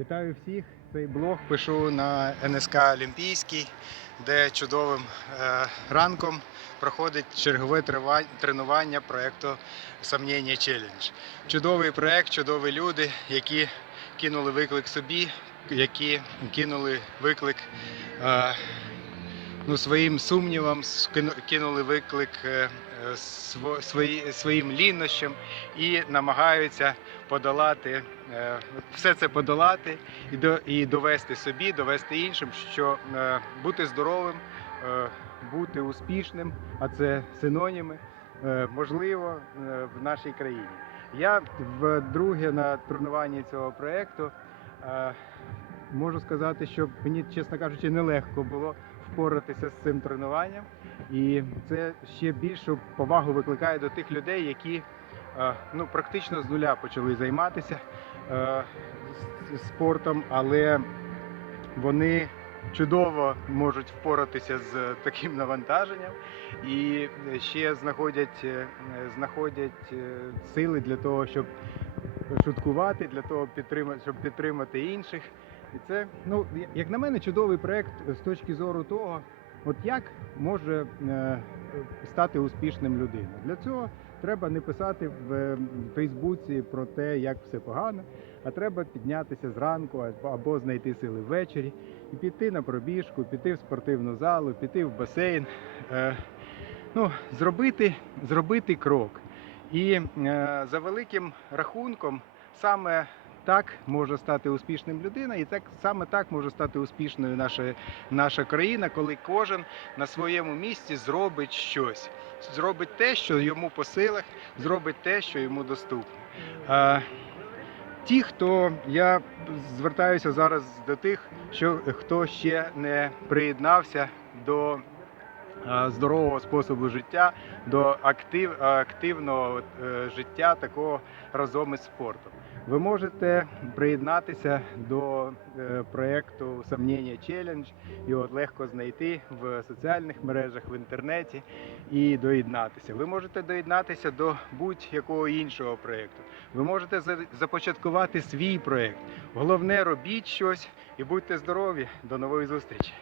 Вітаю всіх. Цей блог пишу на НСК Олімпійський, де чудовим е, ранком проходить чергове тренування проєкту Сомнення Челендж. Чудовий проєкт, чудові люди, які кинули виклик собі, які кинули виклик е, ну, своїм сумнівам, кинули виклик е, свої, своїм лінощам і намагаються подолати е, все це подолати і, і довести собі, довести іншим, що е, бути здоровим, е, бути успішним, а це синоніми, можливо в нашій країні. Я вдруге на тренуванні цього проєкту е, можу сказати, що мені, чесно кажучи, нелегко було впоратися з цим тренуванням, і це ще більшу повагу викликає до тих людей, які е, ну, практично з нуля почали займатися е, спортом, але вони чудово можуть впоратися з таким навантаженням і ще знаходять, е, знаходять сили для того, щоб шуткувати, для того, щоб підтримати інших. І це, ну, як на мене, чудовий проект з точки зору того, от як може е, стати успішним людина. Для цього треба не писати в е, Фейсбуці про те, як все погано, а треба піднятися зранку або- знайти сили ввечері і піти на пробіжку, піти в спортивну залу, піти в басейн. Е, ну, зробити, зробити крок. І за великим рахунком, саме так може стати успішним людина, і так саме так може стати успішною наша, наша країна, коли кожен на своєму місці зробить щось, зробить те, що йому по силах, зробить те, що йому доступно. Е, ті, хто я звертаюся зараз до тих, що хто ще не приєднався до здорового способу життя, до актив, активного е, життя такого разом із спортом. Ви можете приєднатися до е, проєкту Сомнення Челендж. Його легко знайти в соціальних мережах, в інтернеті і доєднатися. Ви можете доєднатися до будь-якого іншого проєкту. Ви можете за- започаткувати свій проєкт. Головне, робіть щось і будьте здорові. До нової зустрічі!